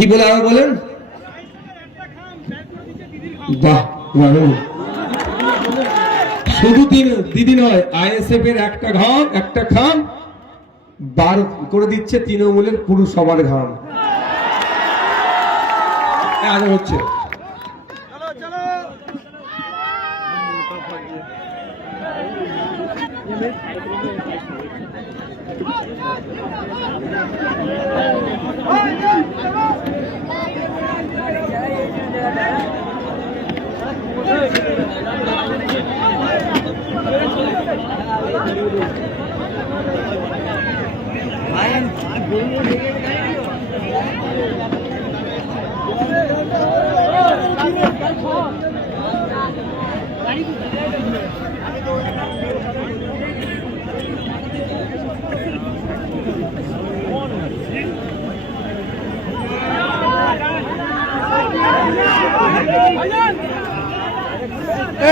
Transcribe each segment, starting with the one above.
কি বলে আরো বলেন? বাহ, শুধু দিদি নয়, আইএসএফ এর একটা ঘাম একটা খাম বার করে দিচ্ছে তৃণমূলের পুরো সবার ঘাম। আগে হচ্ছে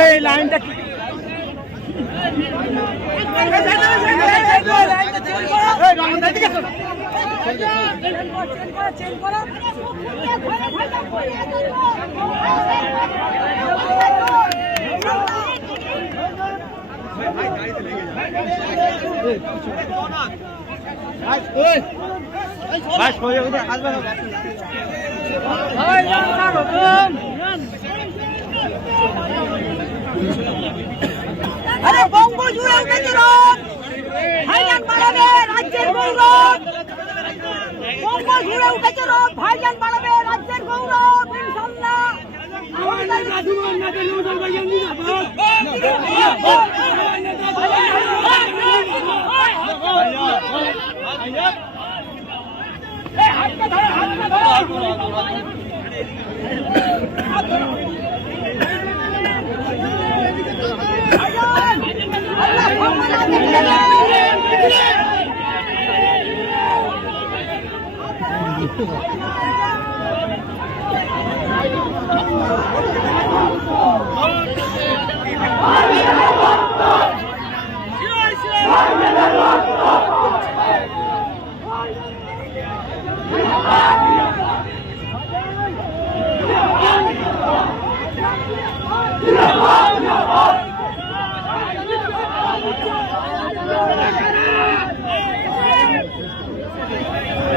এই লাইনটা আরে বঙ্গ জুড়ে উঠেছে রোদ, ভাইজান বাড়াবে রাজ্যের গৌরব। বঙ্গ জুড়ে উঠেছে রোদ, ভাইজান বাড়াবে রাজ্যের গৌরব। ইনশাআল্লাহ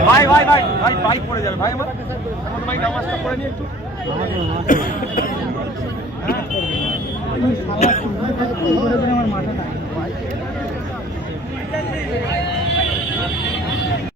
ভাই ভাই ভাই ভাই বাইক পড়ে যাবে ভাই, আমার ভাই নামাজটা পড়ে নিয়ে একটু